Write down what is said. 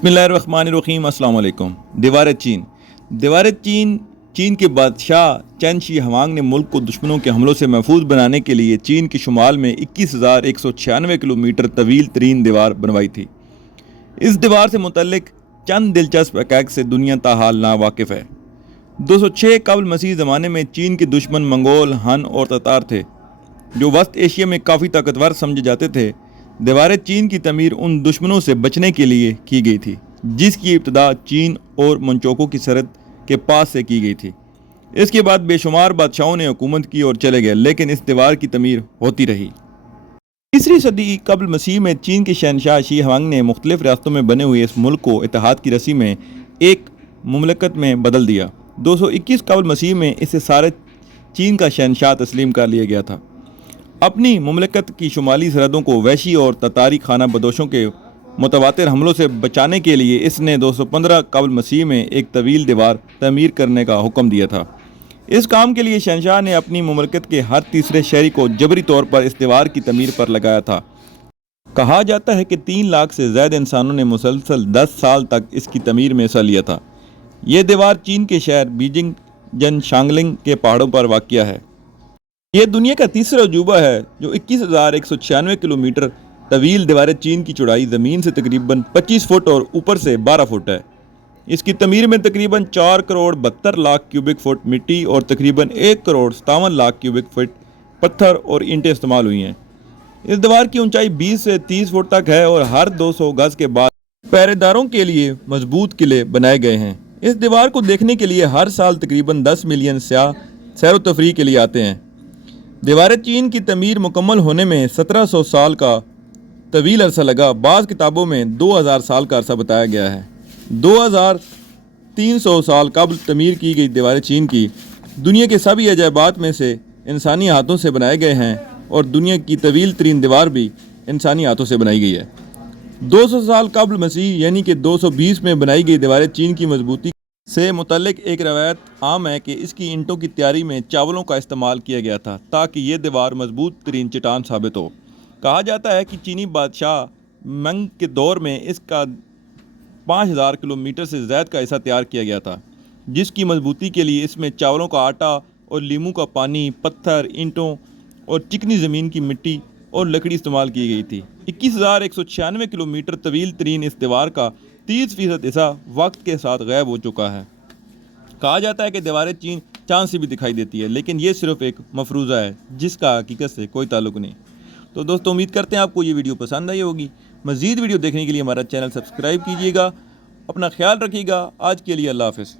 बिस्मिल्लाहिर्रहमानिर्रहीम। अस्सलाम वालेकुम। दीवार चीन चीन के बादशाह चेन शी हवांग ने मुल्क को दुश्मनों के हमलों से महफूज बनाने के लिए चीन के शुमाल में 21,196 किलोमीटर तवील तरीन दीवार बनवाई थी। इस दीवार से मुतल्लिक चंद दिलचस्प हक़ाइक़ से दुनिया ताहाल नावाकिफ़ है। 206 कबल मसीह ज़माने में चीन के दुश्मन मंगोल, हन और ततार थे, जो वस्त एशिया में काफ़ी ताकतवर समझे जाते थे। दीवार चीन की तमीर उन दुश्मनों से बचने के लिए की गई थी, जिसकी इब्तदा चीन और मंचोकों की सरहद के पास से की गई थी। इसके बाद बेशुमार बादशाहों ने हुकूमत की और चले गए, लेकिन इस दीवार की तमीर होती रही। तीसरी सदी कबल मसीह में चीन के शहनशाह शी हवांग ने मुख्तलिफ रियासतों में बने हुए इस मुल्क को इत्तेहाद की रस्सी में एक मुमलकत में बदल दिया। 221 कबल मसीह में इसे सारे चीन का शहनशाह तस्लीम कर लिया गया था। अपनी मुमलकत की शुमाली सरहदों को वहशी और ततारी खाना बदोशों के मुतवातिर हमलों से बचाने के लिए इसने 215 कबल मसीह में एक तवील दीवार तमीर करने का हुक्म दिया था। इस काम के लिए शहनशाह ने अपनी मुमलकत के हर तीसरे शहरी को जबरी तौर पर इस दीवार की तमीर पर लगाया था। कहा जाता है कि 3 लाख से ज़्यादा इंसानों ने मुसलसल 10 साल तक इसकी तमीर में हिस्सा लिया था। यह दीवार चीन के शहर बीजिंग जनशांगलिंग के पहाड़ों पर वाक़िया है। यह दुनिया का तीसरा अजूबा है जो 21,196 किलोमीटर तवील दीवार चीन की चौड़ाई ज़मीन से तकरीबन 25 फुट और ऊपर से 12 फुट है। इसकी तमीर में तकरीबन 4 करोड़ 72 लाख क्यूबिक फुट मिट्टी और तकरीबन 1 करोड़ 57 लाख क्यूबिक फुट पत्थर और ईंटें इस्तेमाल हुई हैं। इस दीवार की ऊंचाई 20 से 30 फुट तक है और हर 200 गज के बाद पहरेदारों के लिए मजबूत किले बनाए गए हैं। इस दीवार को देखने के लिए हर साल तकरीबन 10 मिलियन सयाह सैर व तफरीह के लिए आते हैं। दीवार चीन की तमीर मुकम्मल होने में 1700 साल का तवील अरसा लगा। बाज़ किताबों में 2000 साल का अरसा बताया गया है। 2300 साल कबल तमीर की गई दीवार चीन की दुनिया के सभी अजायबात में से इंसानी हाथों से बनाए गए हैं और दुनिया की तवील तरीन दीवार भी इंसानी हाथों से बनाई गई है। 200 साल कबल मसीह यानी कि 220 में बनाई गई दीवार चीन की मजबूती से मुतल्लिक एक रवायत आम है कि इसकी ईंटों की तैयारी में चावलों का इस्तेमाल किया गया था ताकि ये दीवार मजबूत तरीन चट्टान साबित हो। कहा जाता है कि चीनी बादशाह मंग के दौर में इसका 5000 किलोमीटर से ज़्यादा का हिस्सा तैयार किया गया था, जिसकी मजबूती के लिए इसमें चावलों का आटा और लीमू का पानी, पत्थर, ईंटों और चिकनी ज़मीन की मिट्टी और लकड़ी इस्तेमाल की गई थी। 21,196 किलोमीटर तवील तरीन इस दीवार का 30% हिस्सा वक्त के साथ गायब हो चुका है। कहा जाता है कि दीवार चीन चांद से भी दिखाई देती है, लेकिन ये सिर्फ एक मफरूज़ा है जिसका हकीकत से कोई ताल्लुक नहीं। तो दोस्तों, उम्मीद करते हैं आपको ये वीडियो पसंद आई होगी। मज़ीद वीडियो देखने के लिए हमारा चैनल सब्सक्राइब कीजिएगा। अपना ख्याल रखिएगा। आज के लिए अल्लाह हाफ़िज़।